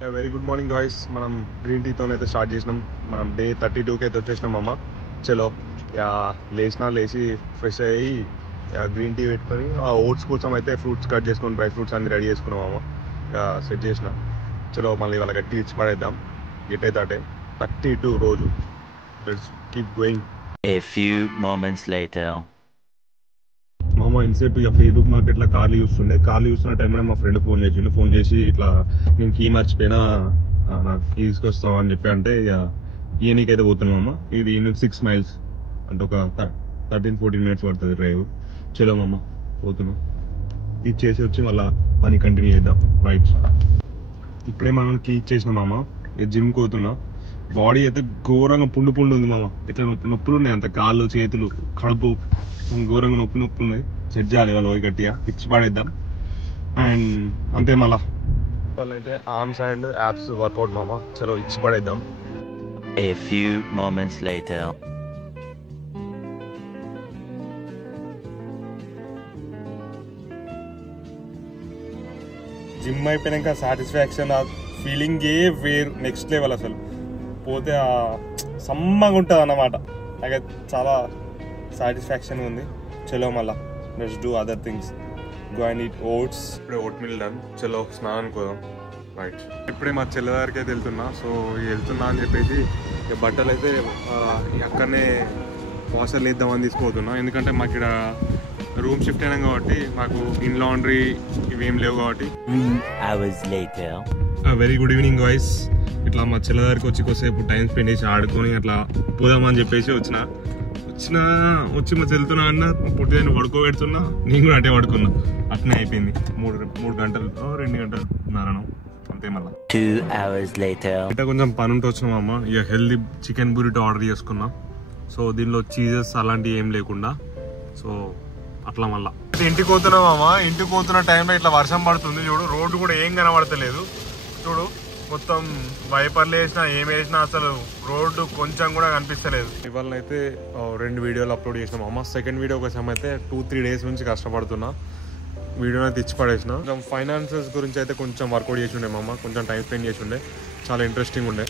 Very good morning guys. మనం green టీతో అయితే start చేసినాం. మనం డే 32కి అయితే వచ్చేసినాం అమ్మ. చలో లేచి ఫ్రెష్ అయ్యి గ్రీన్ టీ పెట్టుకొని ఆ ఓట్స్ కోసం అయితే ఫ్రూట్స్ కట్ చేసుకొని డ్రై ఫ్రూట్స్ అన్ని రెడీ చేసుకున్నాం అమ్మ. సెట్ చేసిన. చలో మళ్ళీ వాళ్ళ గట్టి ఇచ్చి పడేద్దాం. ఎటైతే అటే 32 రోజు. Let's keep going. A few moments later. మామ ఇన్సేపు ఇక ఫేస్బుక్ మార్కెట్లో కార్లు చూస్తున్న టైంలో మా ఫ్రెండ్ ఫోన్ చేసి ఇట్లా నేను కీ మర్చిపోయినా నాకు తీసుకొస్తాం అని చెప్పి అంటే ఇక ఈయనకైతే పోతున్నామమ్మ. ఇది 6 miles అంటే ఒక 13-14 minutes పడుతుంది డ్రైవ్. చలో మామ పోతున్నాం. ఇది చేసి వచ్చి మళ్ళీ పని కంటిన్యూ చేద్దాం. రైట్, ఇప్పుడే మనం కీ ఇచ్చేసినాం మామ. ఇక జిమ్కి పోతున్నా. బాడీ అయితే ఘోరంగా పుండు ఉంది మామ. ఇట్లా నొప్పులు ఉన్నాయి, అంత కాళ్ళు చేతులు కడుపు ఘోరంగా నొప్పి ఉన్నాయి. సెట్ చేయాలి వాళ్ళు పోయి గట్టిగా పిచ్చి పడేద్దాం. అండ్ అంతే మళ్ళా వాళ్ళైతే ఆర్మ్స్ అండ్ యాప్స్ వర్కౌట్ మామ. చలో ఇచ్చి పడేద్దాం. A few moments later. Gym అయిపోయాక సాటిస్ఫాక్షన్ ఆ ఫీలింగే వేరు, నెక్స్ట్ లెవెల్. అసలు పోతే సమ్మగా ఉంటుంది అన్నమాట. నాకైతే చాలా సాటిస్ఫాక్షన్ ఉంది. చలో మళ్ళా let's do other things. Go and eat oats. ఇప్పుడే ఓట్ మిల్ డన్. చలో స్నానం కోదాం. రైట్, ఇప్పుడే మా చెల్లె దగ్గరికి అయితే వెళ్తున్నా. సో వెళ్తున్నా అని చెప్పేసి బట్టలు అయితే అక్కడనే వాషర్లు వేద్దామని తీసుకుపోతున్నా. ఎందుకంటే మాకు ఇక్కడ రూమ్ షిఫ్ట్ అయినాం కాబట్టి మాకు ఇన్ లాండ్రీ ఇవేం లేవు కాబట్టి. 3 hours later. Very good evening guys. ఇట్లా మా చెల్లె దగ్గరికి వచ్చి కొద్దిసేపు టైం స్పెండ్ చేసి ఆడుకొని అట్లా పోదామని చెప్పేసి వచ్చి మా చెల్లుతున్నా అన్న పుట్టిదాన్ని పడుకోబెడుతున్నా. నేను కూడా అటే పడుకున్నా. అట్నే అయిపోయింది. 3 గంటలు 2 గంటలు ఉన్నాను అంతే. మళ్ళీ 2 hours later. అంటే కొంచెం పని ఉంటే వచ్చినాం అమ్మ. ఇక హెల్దీ చికెన్ బురిటో ఆర్డర్ చేసుకున్నా. సో దీనిలో చీజెస్ అలాంటివి ఏం లేకుండా. సో అట్లా మళ్ళా ఇంటికి పోతున్నాం అమ్మ. ఇంటికి పోతున్న టైంలో ఇట్లా వర్షం పడుతుంది చూడు. రోడ్డు కూడా ఏం కనబడతలేదు చూడు. మొత్తం వైపర్లు వేసినా ఏం వేసినా అసలు రోడ్డు కొంచెం కూడా కనిపిస్తలేదు. ఇవాళ అయితే 2 వీడియోలు అప్లోడ్ చేసినాం అమ్మ. సెకండ్ వీడియో కోసం అయితే 2-3 days నుంచి కష్టపడుతున్నా. వీడియోని అయితే ఇచ్చి పడేసిన. కొంచెం ఫైనాన్సెస్ గురించి అయితే కొంచెం వర్కౌట్ చేసి ఉండే అమ్మ. కొంచెం టైం స్పెండ్ చేసి ఉండే. చాలా ఇంట్రెస్టింగ్ ఉండే.